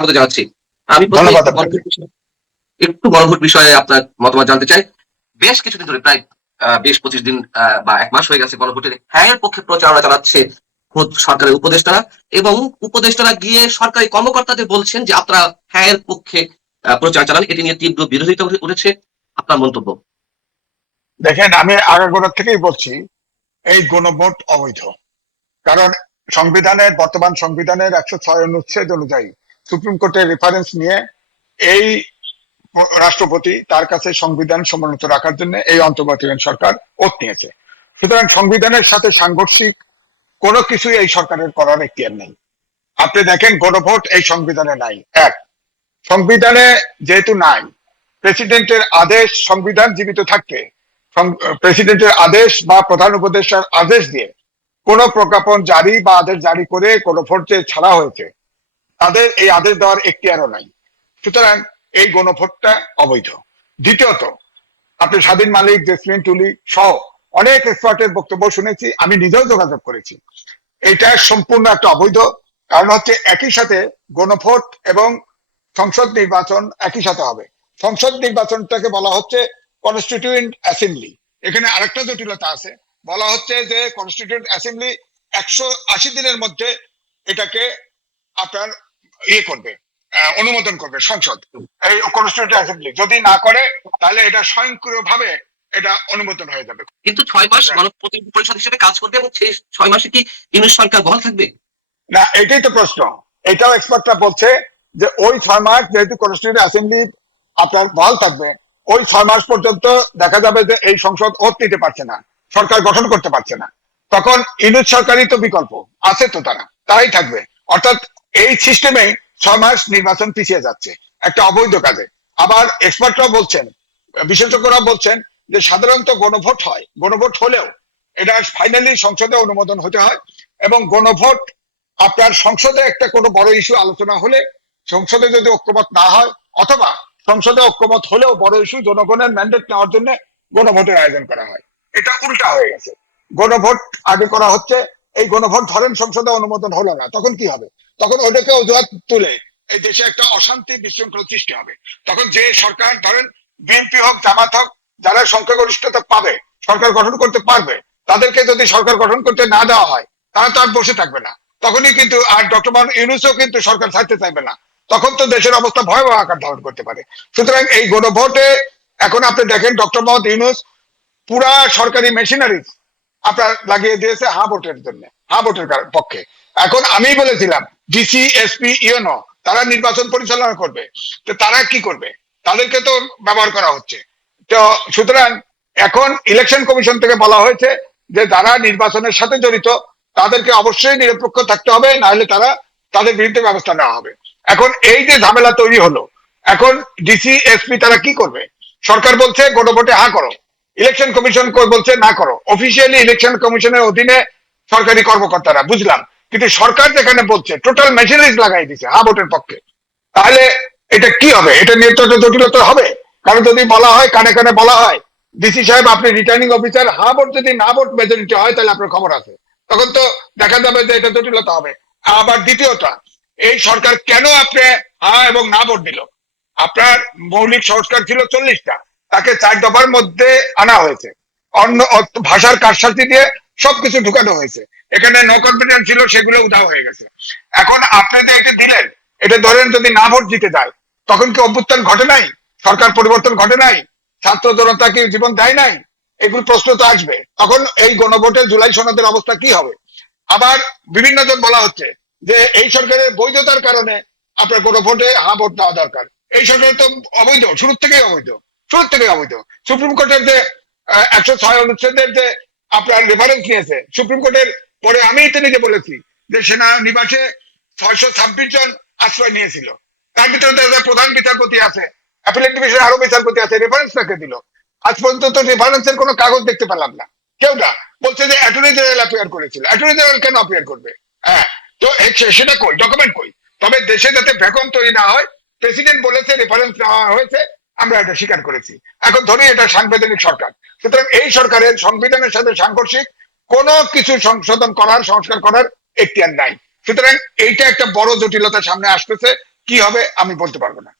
স্বাগত জানাচ্ছি। আমি ১ম এ ধন্যবাদ আপনাকে। একটু গণভোট বিষয়ে আপনার মতামত জানতে চাই। বেশ কিছুদিন ধরে প্রায় ২০-২৫ দিন বা ১ মাস হয়ে গেছে গণভোটের হ্যাঁ এর পক্ষে প্রচারণা চালাচ্ছে খোদ সরকারের উপদেষ্টারা এবং উপদেষ্টারা গিয়ে সরকারি কর্মকর্তাদের বলছেন যে আপনারা হ্যাঁ এর পক্ষে প্রচার চালান। এটি নিয়ে তীব্র বিরোধিতা উঠেছে। আপনার মন্তব্য? দেখেন, আমি আগাগোড়া থেকেই বলছি এই গণভোট অবৈধ। কারণ বর্তমান সংবিধানের ১০৬ অনুচ্ছেদ অনুযায়ী সুপ্রিম কোর্টের রেফারেন্স নিয়ে এই রাষ্ট্রপতি তার কাছে সংবিধান সমুন্নত রাখার জন্য এই অন্তর্বর্তীকালীন সরকার ওত নিয়েছে। সুতরাং সংবিধানের সাথে সাংঘর্ষিক কোনো কিছুই এই সরকারের করার এখতিয়ার নেই। আপনি দেখেন, গণভোট এই সংবিধানে নাই। এক, সংবিধানে যেহেতু নাই, প্রেসিডেন্টের আদেশ, সংবিধান জীবিত থাকতে প্রেসিডেন্টের আদেশ বা প্রধান উপদেষ্টার আদেশ দিয়ে কোন প্রজ্ঞাপন জারি বা আদেশ জারি করে কোন ভোট যে ছাড়া হয়েছে, তাদের এই আদেশ দেওয়ার এখতিয়ারও নাই। সুতরাং এই গণভোটটা অবৈধ। দ্বিতীয়ত, আপনি স্বাধীন মালিক, জেসমিন টুলি সহ অনেক এক্সপার্টের বক্তব্য শুনেছি, আমি নিজেও যোগাযোগ করেছি। এটা সম্পূর্ণ একটা অবৈধ। কারণ হচ্ছে একই সাথে গণভোট এবং সংসদ নির্বাচন একই সাথে হবে। সংসদ নির্বাচনটাকে বলা হচ্ছে কনস্টিটিউয়েন্ট অ্যাসেম্বলি। এখানে আরেকটা জটিলতা আছে, বলা হচ্ছে যে কনস্টিটিউয়েন্ট অ্যাসেম্বলি ১৮০ দিনের মধ্যে এটাকে আপনার করবে, অনুমোদন করবে সংসদ। এই কনস্টিটিউয়েন্ট অ্যাসেম্বলি যদি না করে, তাহলে এটা স্বয়ংক্রিয়ভাবে এটা অনুমোদন হয়ে যাবে। কিন্তু ৬ মাস গণপ্রতিনিধি পরিষদ হিসেবে কাজ করবে এবং সেই ৬ মাসে কি ইউনিট সরকার বহাল থাকবে? না, এটাই তো প্রশ্ন। এটাও এক্সপার্টরা বলছে যে ওই ৬ মাস যেহেতু কনস্টিটিউয়েন্ট অ্যাসেম্বলি আপনার বহাল থাকবে, ওই ৬ মাস পর্যন্ত দেখা যাবে যে এই সংসদ ওত নিতে পারছে না, সরকার গঠন করতে পারছে না। তখন ইউনিট সরকারই তো বিকল্প আছে, তো তারাই থাকবে। অর্থাৎ এই সিস্টেমে ৬ মাস নির্বাচন পিছিয়ে যাচ্ছে একটা অবৈধ কাজে। আবার এক্সপার্টরাও বলছেন, বিশেষজ্ঞরা বলছেন যে সাধারণত গণভোট হয়, গণভোট হলেও এটা ফাইনালি সংসদে অনুমোদন হতে হয়। এবং গণভোট আপনার সংসদে একটা কোনো বড় ইস্যু আলোচনা হলে সংসদে যদি ঐক্যমত না হয়, অথবা সংসদে ঐক্যমত হলেও বড় ইস্যু জনগণের ম্যান্ডেট নেওয়ার জন্য গণভোটের আয়োজন করা হয়। এটা উল্টা হয়ে গেছে। গণভোট আগে করা হচ্ছে, এই গণভোট ধরেন সংসদে অনুমোদন হলো না, তখন কি হবে? তখন ওটাকে অজুহাত তুলে এই দেশে একটা অশান্তি, বিশৃঙ্খলা সৃষ্টি হবে। তখন যে সরকার, ধরেন বিএনপি হোক, জামাত হোক, যারা সংখ্যাগরিষ্ঠতা পাবে, সরকার গঠন করতে পারবে, তাদেরকে যদি সরকার গঠন করতে না দেওয়া হয়, তারা তো আর বসে থাকবে না। তখনই কিন্তু আর ডক্টর মোহাম্মদ ইউনূসও কিন্তু সরকার ছাড়তে চাইবে না। তখন তো দেশের অবস্থা ভয়াবহ আকার ধারণ করতে পারে। সুতরাং এই গণভোটে এখন আপনি দেখেন, ডক্টর মোহাম্মদ ইউনূস পুরা সরকারি মেশিনারি আপনার লাগিয়ে দিয়েছে হা ভোটের জন্য, হা ভোটের পক্ষে। এখন আমি বলেছিলাম ডিসি, এসপি, ইউনো তারা নির্বাচন পরিচালনা করবে, তো তারা কি করবে? তাদেরকে তো ব্যবহার করা হচ্ছে। তো সুতরাং এখন ইলেকশন কমিশন থেকে বলা হয়েছে যে যারা নির্বাচনের সাথে জড়িত তাদেরকে অবশ্যই নিরপেক্ষ থাকতে হবে, না হলে তাদের বিরুদ্ধে ব্যবস্থা নেওয়া হবে। এখন এই যে ঝামেলা তৈরি হলো, এখন ডিসি, এসপি তারা কি করবে? সরকার বলছে গণভোটে হা করো, ইলেকশন কমিশন বলছে না করো। অফিসিয়ালি ইলেকশন কমিশনের অধীনে সরকারি কর্মকর্তারা, বুঝলাম, কিন্তু সরকার যেখানে বলছে টোটাল মেশিনারিজ লাগাই দিচ্ছে হা ভোটের পক্ষে, তাহলে এটা কি হবে? এটা নিয়ে তো জটিলতা হবে। কারণ যদি বলা হয়, কানে কানে বলা হয় ডিসি সাহেব আপনি রিটার্নিং অফিসার, হা ভোট যদি না ভোট মেজরিটি হয় তাহলে আপনার খবর আছে, তখন তো দেখা যাবে যে এটা জটিলতা হবে। আবার দ্বিতীয়টা, এই সরকার কেন আপনি হা এবং না ভোট দিল? আপনার মৌলিক সংস্কার ছিল 40টা, তাকে 4 দফার মধ্যে আনা হয়েছে। অন্য ভাষার কারসাজি দিয়ে সবকিছু ঢুকানো হয়েছে। এখানে নো কনফিডেন্স ছিল, সেগুলো উধাও হয়ে গেছে। এখন আপনি যে এটা দিলেন, এটা ধরেন যদি না ভোট দিতে যায়, তখন কি অভ্যুত্থান ঘটে নাই? সরকার পরিবর্তন ঘটে নাই? ছাত্র জনতা কি জীবন দেয় নাই? এগুলো প্রশ্ন তো আসবে। তখন এই গণভোটের জুলাই সনদের অবস্থা কি হবে? আবার বিভিন্ন জন বলা হচ্ছে যে এই সরকারের বৈধতার কারণে আপনার গণভোটে হা ভোট দেওয়া দরকার। এই সরকার তো অবৈধ, শুরু থেকেই অবৈধ, শুরু থেকেই অবৈধ। সুপ্রিম কোর্টের যে ১০৬ অনুচ্ছেদের যে আপনার রেফারেন্স নিয়েছে সুপ্রিম কোর্টের, পরে আমি তো নিজে বলেছি যে সেনা নিবাসে ৬২৬ জন আশ্রয় নিয়েছিল, তার ভিতরে প্রধান বিচারপতি আছে, অ্যাপিলেট ডিভিশনের আরো বিচারপতি আছে, রেফারেন্স তাকে দিল। আজ পর্যন্ত তো রেফারেন্সের কোনো কাগজ দেখতে পেলাম না, কেউ না। বলছে যে অ্যাটর্নি জেনারেল অ্যাপিয়ার করেছিল, অ্যাটর্নি জেনারেল কেন অ্যাপিয়ার করবে? হ্যাঁ, তো সেটা কই, ডকুমেন্ট কই? তবে দেশে যাতে ভ্যাকুয়াম তৈরি না হয়, প্রেসিডেন্ট বলেছে রেফারেন্স নেওয়া হয়েছে, আমরা এটা স্বীকার করেছি। এখন ধরি এটা সাংবিধানিক সরকার, সুতরাং এই সরকারের সংবিধানের সাথে সাংঘর্ষিক কোনো কিছু সংশোধন করার, সংস্কার করার এখতিয়ার নাই। সুতরাং এইটা একটা বড় জটিলতা সামনে আসতেছে। কি হবে আমি বলতে পারবো না।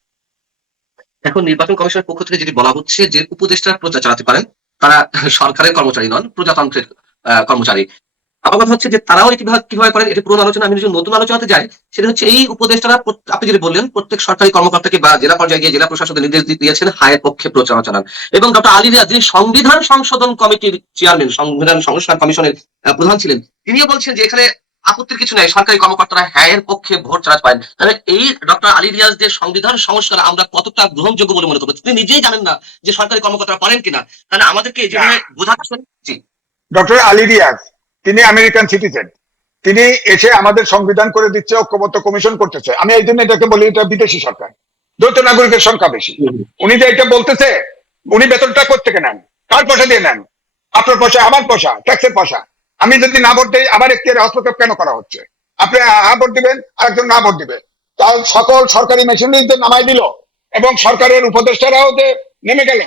এখন নির্বাচন কমিশনের পক্ষ থেকে যেটি বলা হচ্ছে যে উপদেষ্টারা প্রচার চালাতে পারেন, তারা সরকারের কর্মচারী নন, প্রজাতন্ত্রের কর্মচারী। আমার কথা হচ্ছে যে তারাও এটি কিভাবে করেন, এটি পুরনো আলোচনা। আমি যদি নতুন আলোচনাতে যাই, সেটা হচ্ছে এই উপদেষ্টারা আপনি যেটা বললেন প্রত্যেক সরকারি কর্মকর্তাকে বা জেলা পর্যায়ে গিয়ে জেলা প্রশাসকের নির্দেশ দিয়েছেন হায়ের পক্ষে প্রচারণা চালান। এবং ডক্টর আলী রিয়াজ যিনি সংবিধান সংশোধন কমিটির চেয়ারম্যান, সংবিধান সংস্কার কমিশনের প্রধান ছিলেন, তিনিও বলছেন যে এখানে আপত্তির কিছু নেই, সরকারি কর্মকর্তারা হ্যায়ের পক্ষে ভোট চালাতে পারেন। তাহলে এই ডক্টর আলী রিয়াজ যে সংবিধান সংস্কার আমরা কতটা গ্রহণযোগ্য বলে মনে করবো, তিনি নিজেই জানেন না যে সরকারি কর্মকর্তারা পারেন কিনা। তাহলে আমাদেরকে যেভাবে বোঝাচ্ছেন। জি, ডক্টর আলী রিয়াজ তিনি আমেরিকান সিটিজেন, তিনি এসে আমাদের সংবিধান করে দিচ্ছে, ঐক্যমত্য কমিশন করতেছে। আমি এই জন্য এটাকে বলি এটা বিদেশি সরকার, দ্বৈত নাগরিকের সংখ্যা বেশি। উনি যে এটা বলতেছে, উনি বেতনটা কোত্থেকে নেন, কার পয়সা দিয়ে নেন? আপনার পয়সা, আমার পয়সা, ট্যাক্সের পয়সা। আমি যদি না ভোট দিই আমার এখতিয়ারে হস্তক্ষেপ কেন করা হচ্ছে? আপনি হা ভোট দিবেন, আরেকজন না ভোট দিবে, তার সকল সরকারি মেশিনারি নামাই দিল এবং সরকারের উপদেষ্টারাও যে নেমে গেল,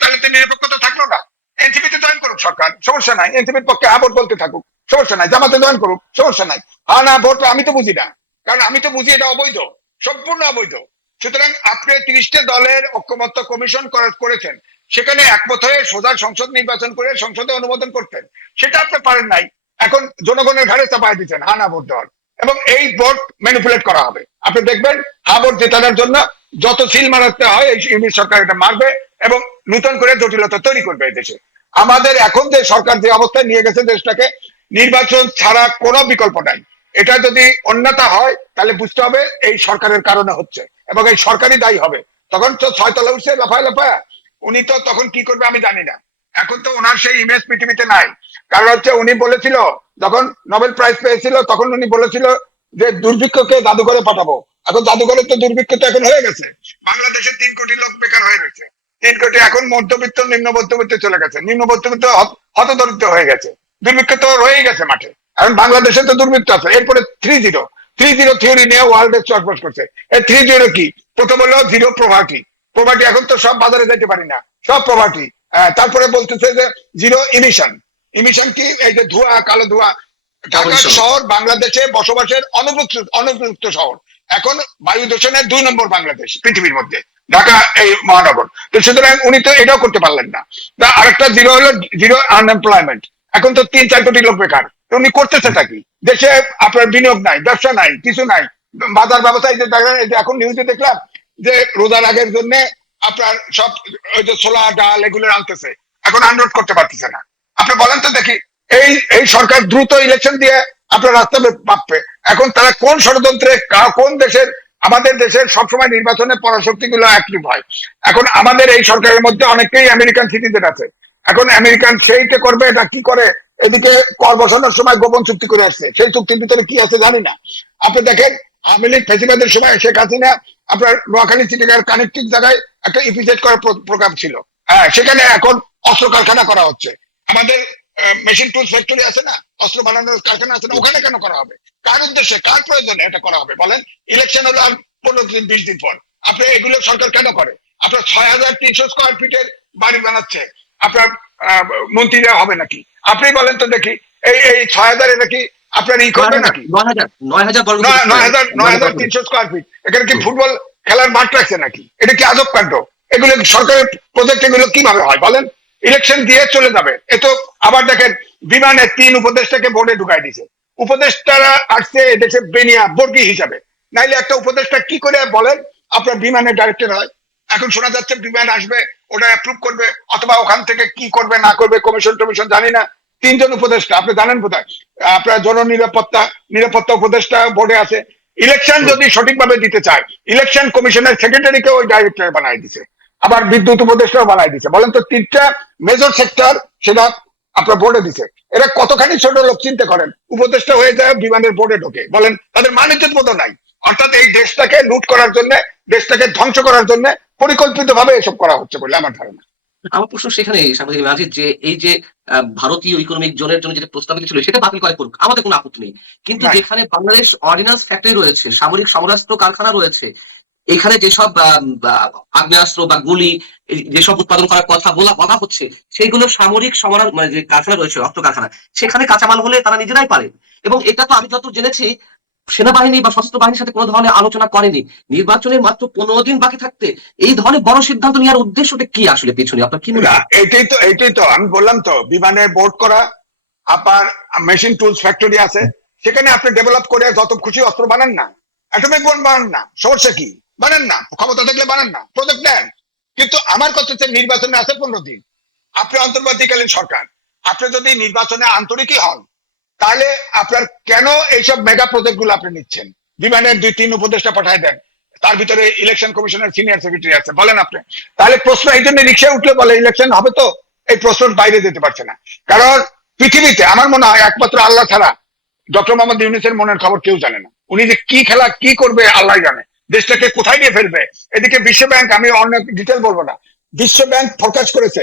তাহলে তো নিরপেক্ষতা থাকলো না। এনসিপিতে জয়েন করুক সরকার, সমস্যা নাই, এনসিপির পক্ষে হা ভোট বলতে থাকুক, সমস্যা নাই, জামাতে জয়েন করুক, সমস্যা নাই। হা না ভোট আমি তো বুঝি না, কারণ আমি তো বুঝি এটা অবৈধ, সম্পূর্ণ অবৈধ। সুতরাং আপনি 30টা দলের ঐক্যমত্য কমিশন করেছেন, সেখানে একমত হয়ে সোজা সংসদ নির্বাচন করে সংসদে অনুমোদন করতেন, সেটা আপনি পারেন নাই। এখন জনগণের ঘাড়ে চাপায় দিচ্ছেন হা না ভোট দেওয়ার, এবং এই ভোট ম্যানিপুলেট করা হবে। আপনি দেখবেন হা ভোট জেতানোর জন্য যত সিল মারাতে হয় এই ইউনিট সরকার এটা মারবে এবং নতুন করে জটিলতা তৈরি করবে এই দেশে। আমাদের এখন যে সরকার যে অবস্থায় নিয়ে গেছে দেশটাকে, নির্বাচন ছাড়া কোনো বিকল্প নাই। এটা যদি অন্যতা হয় তাহলে বুঝতে হবে এই সরকারের কারণে হচ্ছে এবং এই সরকারই দায়ী হবে। তখন তো 6 তলা উঠছে লাফায় লাফায়, উনি তো তখন কি করবে আমি জানি না। এখন তো ওনার সেই ইমেজ পৃথিবীতে নাই। কারণ হচ্ছে উনি বলেছিল যখন নোবেল প্রাইজ পেয়েছিল তখন উনি বলেছিল যে দুর্ভিক্ষকে জাদুঘরে পাঠাবো। এখন জাদুঘরে তো দুর্ভিক্ষ তো এখন হয়ে গেছে, বাংলাদেশে 3 কোটি লোক বেকার হয়ে রয়েছে, 3 কোটি এখন মধ্যবিত্ত নিম্ন মধ্যবিত্তে চলে গেছে, নিম্ন মধ্যবিত্ত হতদরিদ্র হয়ে গেছে, দুর্ভিক্ষ তো রয়েই গেছে মাঠে। এখন বাংলাদেশে তো দুর্ভিক্ষ আছে। এরপরে 3-0 থিওরি নিয়ে ওয়ার্ল্ডে চটপট করছে। এই 3-0 কি? প্রথম হলো জিরো প্রভার্টি, প্রভার্টি এখন তো সব বাজারে যেতে পারি না, সব প্রভার্টি। তারপরে বলতেছে যে জিরো ইমিশন, ইমিশন কি? এই যে ধোঁয়া, কালো ধোঁয়া। ঢাকা শহর বাংলাদেশে বসবাসের অনুপযুক্ত শহর, এখন বায়ু দূষণের 2 নম্বর বাংলাদেশ পৃথিবীর মধ্যে, ঢাকা এই মহানগর। তো সুতরাং উনি তো এটাও করতে পারলেন না। আরেকটা জিরো হলো জিরো আনএমপ্লয়মেন্ট, এখন তো 3-4 কোটি লোক বেকার। উনি করতেছেটা কি? দেশে আপনার বিনিয়োগ নাই, ব্যবসা নাই, কিছু নাই, বাজার ব্যবসায় যে দেখেন, এখন নিউজে দেখলাম যে রোজার আগের জন্য আপনার সব ওই যে ছোলা ডাল এগুলো আনতেছে, এখন আনলোড করতে পারতেছে না। আপনি বলেন তো দেখি, এই সরকার দ্রুত ইলেকশন দিয়ে আপনার রাস্তা মাপবে। এখন তারা কোন ষড়যন্ত্রে, কোন দেশের, আমাদের দেশের সবসময় নির্বাচনে পরাশক্তি গুলো অ্যাক্টিভ হয়। এখন আমাদের এই সরকারের মধ্যে অনেকেই আমেরিকান সিটিজেন আছে, এখন আমেরিকান সেইটা করবে এটা কি করে, এদিকে কর বসানোর সময় গোপন চুক্তি করে আসছে, সেই চুক্তির ভিতরে কি আছে জানি না। আপনি দেখেন আওয়ামী লীগ ফেসিবাদের সময় শেখ হাসিনা আপনার নোয়াখালী চিটিগার কানেক্টিং জায়গায় একটা ইপিজেড করার প্রোগ্রাম ছিল, হ্যাঁ, সেখানে এখন অস্ত্র কারখানা করা হচ্ছে। আমাদের মেশিন টুল ফ্যাক্টরি আছে না, অস্ত্র বানানোর কারখানা আছে না, ওখানে কেন করা হবে? কার উদ্দেশ্যে, কার প্রয়োজনে এটা করা হবে বলেন? ইলেকশন হলো আর 15 দিন 20 দিন পর। আপনি এগুলো সরকার কেন করে? আপনার 6300 স্কোয়ার ফিটের বাড়ি বানাচ্ছে আপনার মন্ত্রীরা হবে নাকি? আপনি বলেন তো দেখি, এই 6000 এটা কি আপনার ই করবে নাকি? 9300 স্কোয়ার ফিট, এখানে কি ফুটবল খেলার মাঠ রাখছে নাকি? এটা কি আজব কাণ্ড? এগুলো সরকারের প্রজেক্ট, এগুলো কিভাবে হয় বলেন? ইলেকশন দিয়ে চলে যাবে। এ তো আবার দেখেন বিমানে 3 উপদেষ্টাকে বোর্ডে ঢুকাই দিছে। উপদেষ্টারা আসছে এদেশে বেনিয়া বর্গী হিসাবে, নাইলে একটা উপদেষ্টা কি করে বলেন আপনার বিমানের ডাইরেক্টর হয়? এখন শোনা যাচ্ছে বিমান আসবে, ওটা অ্যাপ্রুভ করবে, অথবা ওখান থেকে কি করবে না করবে কমিশন টমিশন জানি না। 3 জন উপদেষ্টা, আপনি জানেন কোথায়? আপনার নিরাপত্তা উপদেষ্টা বোর্ডে আছে। ইলেকশন যদি সঠিকভাবে দিতে চায়, ইলেকশন কমিশনের সেক্রেটারিকে ওই ডাইরেক্টর বানাই দিছে, আবার বিদ্যুৎ উপদেষ্টাও বানাই দিছে। বলেন তো 3টা মেজর সেক্টর সেটা আপনার বোর্ডে দিছে। এরা কতখানি ছোট লোক চিন্তা করেন, উপদেষ্টা হয়ে যায় বিমানের বোর্ডে ঢোকে, বলেন তাদের মানিজ্যত বোধ নাই। অর্থাৎ এই দেশটাকে লুট করার জন্য, দেশটাকে ধ্বংস করার জন্য পরিকল্পিত ভাবে এসব করা হচ্ছে বলে আমার ধারণা। আমার প্রশ্ন সেখানে সাংবাদিক মাজিদ, যে এই যে ভারতীয় ইকোনমিক জোনের জন্য যেটা প্রস্তাবিত ছিল সেটা বাতিল করে করুক, আমাদের কোনো আপত্তি নেই। কিন্তু যেখানে বাংলাদেশ অর্ডিন্যান্স ফ্যাক্টরি রয়েছে, সামরিক সমরাস্ত্র কারখানা রয়েছে, এখানে যেসব আগ্নেয়াস্ত্র বা গুলি যেসব উৎপাদন করার কথা বলা হচ্ছে, সেইগুলো সামরিক মানে যে কারখানা রয়েছে, অস্ত্র কারখানা, সেখানে কাঁচামাল হলে তারা নিজেরাই পারে। এবং এটা তো আমি যত জেনেছি সেনাবাহিনী বা সশস্ত্র বাহিনীর সাথে কোনো ধরনের আলোচনা করেনি। নির্বাচনের মাত্র 15 দিন বাকি থাকতে এই ধরনের বড় সিদ্ধান্ত নেওয়ার উদ্দেশ্যটা কি আসলে পেছনে আপনার কি মনে হয়? এইটাই তো আমি বললাম তো, বিমানে বোর্ড করা, আপনার মেশিন টুলস ফ্যাক্টরি আছে, সেখানে আপনি ডেভেলপ করে যত খুশি অস্ত্র বানান না, অ্যাটমিক বোম বানান না, সমস্যা কি? বানান না, ক্ষমতা থাকলে বানান না, প্রজেক্ট নেন। কিন্তু আমার কথা হচ্ছে নির্বাচনে আছে 15 দিন, আপনি অন্তর্বর্তীকালীন সরকার, আপনি যদি নির্বাচনে আন্তরিকই হন, তাহলে আপনার কেন এইসব মেগা প্রজেক্ট গুলো আপনি নিচ্ছেন? বিমানের 2-3 উপদেষ্টা পাঠায় দেন, তার ভিতরে ইলেকশন কমিশনের সিনিয়র সেক্রেটারি আছে, বলেন আপনি। তাহলে প্রশ্ন এই জন্য রিক্সায় উঠলে বলে ইলেকশন হবে, তো এই প্রশ্ন বাইরে যেতে পারছে না। কারণ পৃথিবীতে আমার মনে হয় একমাত্র আল্লাহ ছাড়া ডক্টর মোহাম্মদ ইউনূসের মনের খবর কেউ জানে না। উনি যে কি খেলা কি করবে আল্লাহ জানে, দেশটাকে কোথায় নিয়ে ফেলবে। এদিকে বিশ্ব ব্যাংক, আমি অনেক ডিটেল বলবো না, বিশ্ব ব্যাংক ফোরকাস্ট করেছে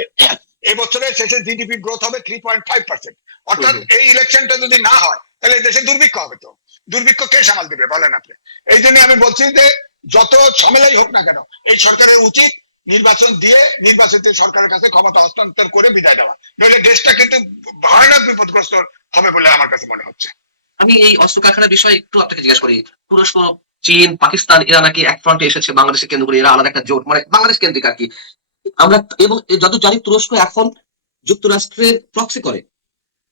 এই বছরের শেষে জিডিপি গ্রোথ হবে 3.5%। অর্থাৎ এই ইলেকশনটা যদি না হয় তাহলে দেশে দুর্ভিক্ষ হবে। তো দুর্ভিক্ষ কে সামাল দেবে বলেন আপনি? এই জন্য আমি বলছি যে যত ঝামেলাই হোক না কেন, এই সরকারের উচিত নির্বাচন দিয়ে নির্বাচিত সরকারের কাছে ক্ষমতা হস্তান্তর করে বিদায় দেওয়া, নইলে দেশটা কিন্তু ভয়ানক বিপদগ্রস্ত হবে বলে আমার কাছে মনে হচ্ছে। আমি এই অস্ত্র কারখানার বিষয়ে একটু আপনাকে জিজ্ঞাসা করি। তুরস্ক, চীন, পাকিস্তান এরা নাকি এক ফ্রন্টে এসেছে বাংলাদেশকে কেন্দ্র করে, এরা আলাদা একটা জোট, মানে বাংলাদেশ কেন্দ্রিক আর কি। আমরা এবং যত জানি তুরস্ক এখন যুক্তরাষ্ট্রের প্রক্সি করে,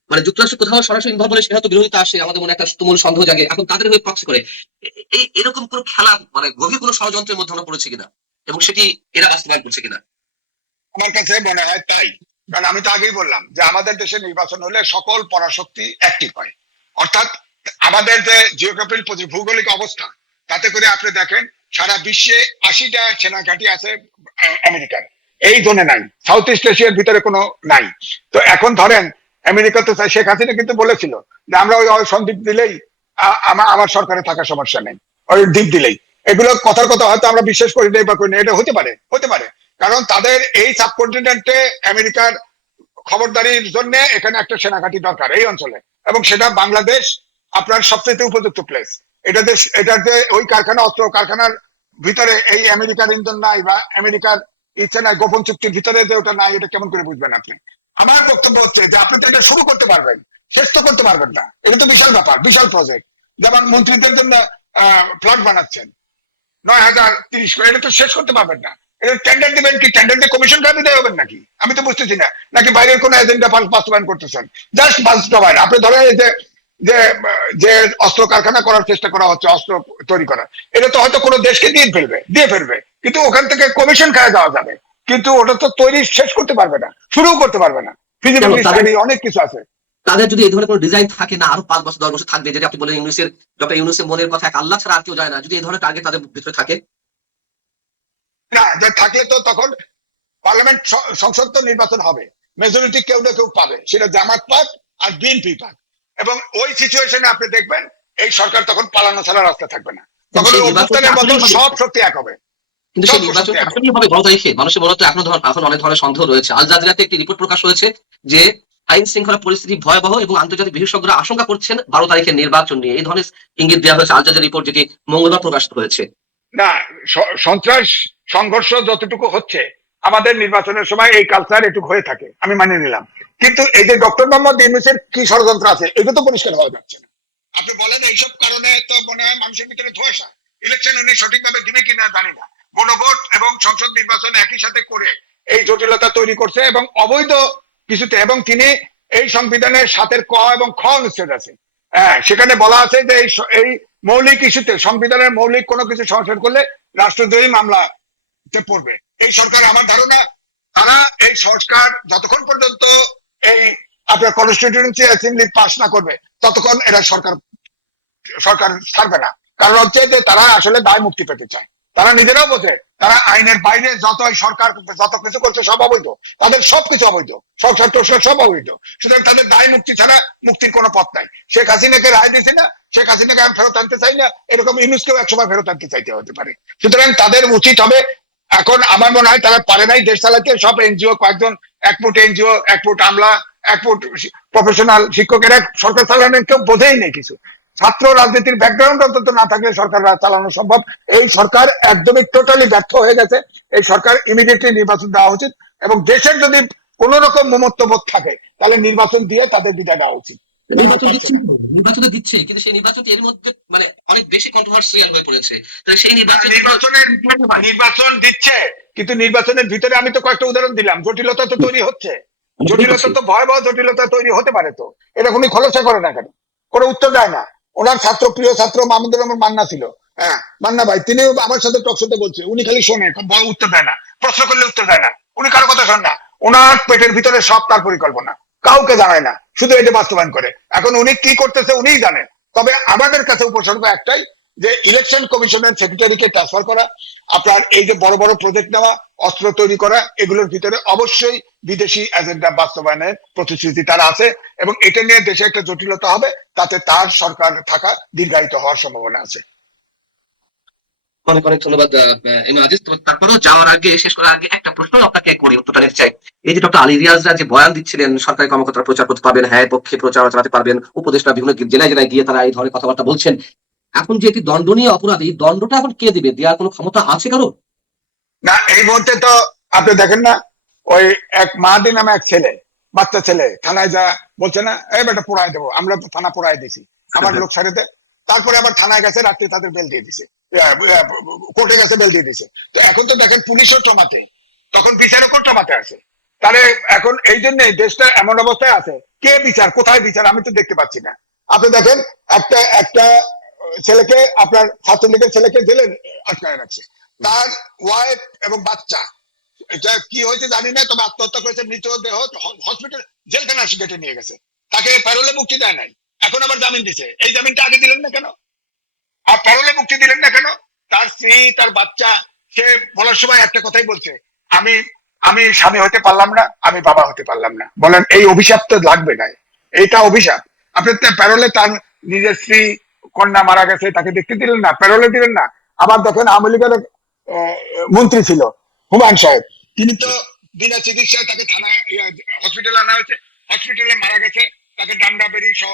মানে যুক্তরাষ্ট্র কোথাও সরাসরি ইনভলভ হলে সেটা তো বিরোধিতা আসে, আমাদের মনে একটা তুমুল সন্দেহ জাগে, এখন তাদের হয়ে প্রক্সি করে। এই এরকম কোন খেলা মানে গভীর কোন ষড়যন্ত্রের মধ্যে আমরা পড়েছি কিনা, এবং সেটি এরা বাস্তবায়ন করছে কিনা? আমার কাছে মনে হয় তাই। কারণ আমি তো আগেই বললাম যে আমাদের দেশে নির্বাচন হলে সকল পরাশক্তি অ্যাক্টিভ হয়। অর্থাৎ আমাদের যে জিওগ্রাফিক ভৌগোলিক অবস্থা, তাতে করে আপনি দেখেন সারা বিশ্বে 80টা সেনাঘাঁটি আছে আমেরিকার, এই জোনে নাই, সাউথ ইস্ট এশিয়ার ভিতরে কোনো নাই। তো এখন ধরেন আমেরিকা তো শেখ হাসিনা কিন্তু বলেছিল যে আমরা ওই সন্দ্বীপ দিলেই আমার সরকারে থাকার সমস্যা নেই, ওই দ্বীপ দিলেই। এগুলো কথার কথা হয়তো আমরা বিশ্বাস করি নাই বা করি না, এটা হতে পারে, হতে পারে। কারণ তাদের এই সাবকন্টিনেন্টে আমেরিকার খবরদারির জন্য এখানে একটা সেনাঘাঁটি দরকার এই অঞ্চলে, এবং সেটা বাংলাদেশ আপনার সবচেয়ে উপযুক্ত প্লেস। এটার যে ওই কারখানা, অস্ত্র কারখানার ভিতরে এই আমেরিকার ইন্ধন নাই বা আমেরিকার ইচ্ছে নাই, গোপন চুক্তির ভিতরে যে ওটা নাই, এটা কেমন করে বুঝবেন আপনি? আমার বক্তব্য হচ্ছে যে আপনি তো এটা শুরু করতে পারবেন, শেষ তো করতে পারবেন না। এটা তো বিশাল ব্যাপার, বিশাল প্রজেক্ট। যেমন মন্ত্রীদের জন্য ফ্ল্যাট বানাচ্ছেন 9,030 করে, এটা তো শেষ করতে পারবেন না। এটা টেন্ডার দিবেন কি? টেন্ডার দিয়ে কমিশন কাজ দিতে হবেন নাকি? আমি তো বুঝতেছি না। নাকি বাইরের কোন এজেন্ডা বাস্তবায়ন করতেছেন? জাস্ট বাস্তবায়ন। আপনি ধরেন এই যে যে যে অস্ত্র কারখানা করার চেষ্টা করা হচ্ছে, অস্ত্র তৈরি করা, এটা তো হয়তো কোনো দেশকে দিয়ে ফেলবে, কিন্তু ওখান থেকে কমিশন খায় দেওয়া যাবে, কিন্তু ওটা তো তৈরি শেষ করতে পারবে না, শুরুও করতে পারবে না। ফিজিবিলিটি স্টাডি অনেক কিছু আছে। তাদের যদি এই ধরনের কোনো ডিজাইন থাকে না, আরো 5 বছর 10 বছর থাকবে, যেটা আপনি বলেন ইউনুসের, ডক্টর ইউনুসের মনের কথা এক আল্লাহ ছাড়া আর কেউ যায় না, যদি এই ধরনের টার্গেট তাদের ভিতরে থাকে না, যে থাকলে তো তখন পার্লামেন্ট সংসদ তো নির্বাচন হবে, মেজরিটি কেউ না কেউ পাবে, সেটা জামাত পাক আর বিএনপি পাক। এবং ওই সিচুয়েশনে আপনি দেখবেন এই সরকার তখন পালানো ছাড়া রাস্তা থাকবে না, তখন ওই অভ্যুত্থানের মতো সব শক্তি এক হবে। কিন্তু সেই নির্বাচন আসলেই হবে 12 তারিখে? মানুষের মনে তো এখন অনেক ধরনের সন্দেহ রয়েছে। আল জাজিরাতে একটি রিপোর্ট প্রকাশ হয়েছে যে আইন শৃঙ্খলা পরিস্থিতি ভয়াবহ এবং আন্তর্জাতিক বিশেষজ্ঞরা আশঙ্কা করছেন 12 তারিখের নির্বাচন নিয়ে। এই ধরনের ইঙ্গিত দেওয়া হয়েছে আল জাজিরা রিপোর্ট, যেটি মঙ্গলবার প্রকাশিত হয়েছে। না, সন্ত্রাস সংঘর্ষ যতটুকু হচ্ছে আমাদের নির্বাচনের সময় এই কালচার এটুকু হয়ে থাকে, আমি মানে নিলাম। কিন্তু এই যে ডক্টর মোহাম্মদ ইউনূসের কি ষড়যন্ত্র আছে, এটা তো পরিষ্কার হওয়া যাচ্ছে না। আপনি বলেন এইসব কারণে তো মনে হয় মানুষের ভিতরে ধোঁয়াশা। ইলেকশন উনি সঠিকভাবে দিবে কিনা জানি না। গণভোট এবং সংসদ নির্বাচন একই সাথে করে এই জটিলতা তৈরি করছে এবং অবৈধ কিছুতে, এবং তিনি এই সংবিধানের 7 ক এবং খ অনুচ্ছেদ আছে, হ্যাঁ, সেখানে বলা আছে যে এই মৌলিক ইস্যুতে সংবিধানের মৌলিক কোনো কিছু সংশোধন করলে রাষ্ট্রদ্রোহী মামলা পড়বে। এই সরকার, আমার ধারণা, তারা এই সংস্কার যতক্ষণ পর্যন্ত এই আপনার কনস্টিটিউয়েন্সি অ্যাসেম্বলি পাস না করবে ততক্ষণ এরা সরকার ছাড়বে না। কারণ হচ্ছে যে তারা আসলে দায় মুক্তি পেতে চায়, তারা নিজেরাও বোঝে তারা আইনের বাইরে যত সরকার যত কিছু করছে সব অবৈধ, তাদের সবকিছু অবৈধ, সব অবৈধ। সুতরাং তাদের দায় মুক্তি ছাড়া মুক্তির কোনো পথ নাই। শেখ হাসিনাকে রায় দিয়েছে না, শেখ হাসিনাকে আমি ফেরত আনতে চাই না, এরকম ইউনূসকেও একসময় ফেরত আনতে চাইতে হতে পারে। সুতরাং তাদের উচিত হবে, এখন আমার মনে হয় তারা পারে নাই দেশ চালাতে, সব এনজিও, কয়েকজন এক ফুট এনজিও, এক ফুট আমলা, এক ফুট প্রফেশনাল শিক্ষকেরা সরকার চালানোর কেউ বোঝেই নেই কিছু। ছাত্র রাজনীতির ব্যাকগ্রাউন্ড অন্তত না থাকলে সরকার চালানো সম্ভব। এই সরকার একদমই টোটালি ব্যর্থ হয়ে গেছে। এই সরকার ইমিডিয়েটলি নির্বাচন দেওয়া উচিত, এবং দেশের যদি কোন রকম মমত্ববোধ থাকে তাহলে নির্বাচন দিয়ে তাদের বিদায় দেওয়া উচিত। নির্বাচন দিচ্ছে, নির্বাচনে দিচ্ছে, কিন্তু সেই নির্বাচনটি এর মধ্যে মানে অনেক বেশি কন্ট্রোভার্সিয়াল হয়ে পড়েছে। তাহলে সেই নির্বাচন দিচ্ছে, কিন্তু নির্বাচনের ভিতরে আমি তো কয়েকটা উদাহরণ দিলাম, জটিলতা তো তৈরি হচ্ছে, জটিলতা তো ভয়াবহ জটিলতা তৈরি হতে পারে। তো এরকম খোলসা করে না কেন, কোনো উত্তর দেয় না। ওনার ছাত্র, প্রিয় ছাত্র মাহমুদুর রহমান মান্না ছিল, হ্যাঁ মান্না ভাই, তিনিও আমার সাথে টকশোতে বলছে, উনি খালি শোনে, উত্তর দেয় না, প্রশ্ন করলে উত্তর দেয় না, উনি কারো কথা শোন না। ওনার পেটের ভিতরে সব তার পরিকল্পনা, কাউকে জানায় না, শুধু এটা বাস্তবায়ন করে। এখন উনি কি করতেছে উনিই জানেন। তবে আমাদের কাছে উপসর্গ একটাই, যে ইলেকশন কমিশনের সেক্রেটারিকে ট্রান্সফার করা, আপনার এই যে বড় বড় প্রজেক্ট নেওয়া, অস্ত্র তৈরি করা, এগুলোর ভিতরে অবশ্যই বিদেশি এজেন্ডা বাস্তবায়নের প্রতিশ্রুতি তারা আছে, এবং এটা নিয়ে দেশে একটা জটিলতা হবে, তাতে তার সরকার থাকা দীর্ঘায়িত হওয়ার সম্ভাবনা আছে। অনেক অনেক ধন্যবাদ আজিজ। তারপরেও যাওয়ার আগে, শেষ করার আগে একটা প্রশ্ন আপনাকে করে উত্তরটা নিতে চাই। এই যে ডক্টর আলী রিয়াজরা যে বয়ান দিচ্ছিলেন, সরকারি কর্মকর্তারা প্রচার করতে পারবেন, হ্যাঁ পক্ষে প্রচার চালাতে পারবেন, উপদেষ্টা বিভিন্ন জেলায় জেলায় গিয়ে তারা এই ধরনের কথাবার্তা বলছেন। এখন যে এটি দণ্ডনীয় অপরাধ, এই দণ্ডটা এখন কে দিবে? দেওয়ার কোনো ক্ষমতা আছে কারো? না, এই মুহূর্তে তো আপনি দেখেন না, ওই এক মাহাদি নামে এক ছেলে, বাচ্চা ছেলে, থানায় যা বলছে না, এই বেটা পোড়ায় দেবো, আমরা তো থানা পোড়ায় দিছি, আমার লোক ছাড়েতে। তারপরে আবার থানায় গেছে, রাত্রে তাদের বেল দিয়ে দিছে, কোর্টে গেছে, বেল দিয়ে দিছে। তো এখন তো দেখেন পুলিশও টমাতে, তখন বিচারও টমাতে আছে। তাহলে এখন এই জন্য দেশটা এমন অবস্থায় আছে, কে বিচার, কোথায় বিচার, আমি তো দেখতে পাচ্ছি না। আপনি দেখেন একটা একটা ছেলেকে, আপনার ছাত্রলীগের ছেলেকে জেলে আটকায় রাখছে, তার ওয়াইফ এবং বাচ্চা, এটা কি হয়েছে জানি না, তবে আত্মহত্যা করেছে, মৃতদেহ হসপিটাল জেলখানা কেটে নিয়ে গেছে, তাকে প্যারোলে মুক্তি দেয় নাই, এখন আবার জামিন দিছে। এই জামিনটা আগে দিলেন না কেন? আর প্যারোলে মুক্তি দিলেন না কেন? তার স্ত্রী, তার বাচ্চা, সে বলার সময় একটা কথাই বলছে, আমি আমি স্বামী হতে পারলাম না, আমি বাবা হতে পারলাম না। বলেন এই অভিশাপ তো লাগবে না, এইটা অভিশাপ। আপনি প্যারোলে তার নিজের স্ত্রী, কন্যা মারা গেছে, তাকে দেখতে দিলেন না, প্যারোলে দিলেন না। আবার দেখেন আওয়ামী লীগের মন্ত্রী ছিল হুমায়ুন সাহেব, তিনি তো বিনা চিকিৎসায় তাকে থানায় হসপিটালে আনা হয়েছে, হসপিটালে মারা গেছে, তাকে ডান্ডা বেরি সহ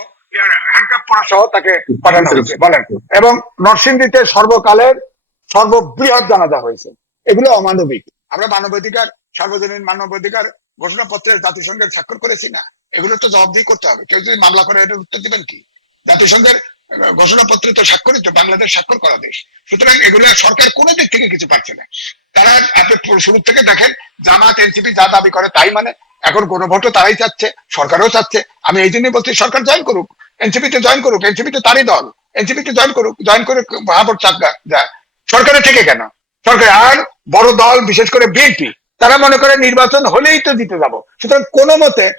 হ্যান্ডকাপ পরা সহ তাকে পাঠানো হয়েছে। বলেন, এবং নরসিংদীতে সর্বকালের সর্ববৃহৎ জানাজা হয়েছে। এগুলো অমানবিক। আমরা মানবাধিকার, সার্বজনীন মানবাধিকার ঘোষণাপত্রের জাতিসংঘের স্বাক্ষর করেছি না, এগুলো তো জবাবদিহি করতে হবে। কেউ যদি মামলা করে এটার উত্তর দিবেন কি? জাতিসংঘের ঘোষণাপত্রে তো স্বাক্ষরিত, বাংলাদেশ স্বাক্ষর করা দেশ। সুতরাং এগুলো সরকার কোনো দিক থেকে কিছু পাচ্ছে না। তারা, আপনি শুরু থেকে দেখেন, জামাত এনসিপি যা দাবি করে তাই মানে। এখন গণভোটও তারাই চাচ্ছে, সরকারও চাচ্ছে। আমি এই জন্যই বলছি সরকার জয়েন করুক, এনসিপিতে জয়েন করুক, এনসিপি তো তারই দল, এনসিপিতে জয়েন করুক, জয়েন করে ভাবর চাক যায়। সরকারে থেকে কেন? সরকার আর বড় দল, বিশেষ করে বিএনপি, তারা মনে করে নির্বাচন হলেই তো জিতে যাবো, সুতরাং কোনো মতে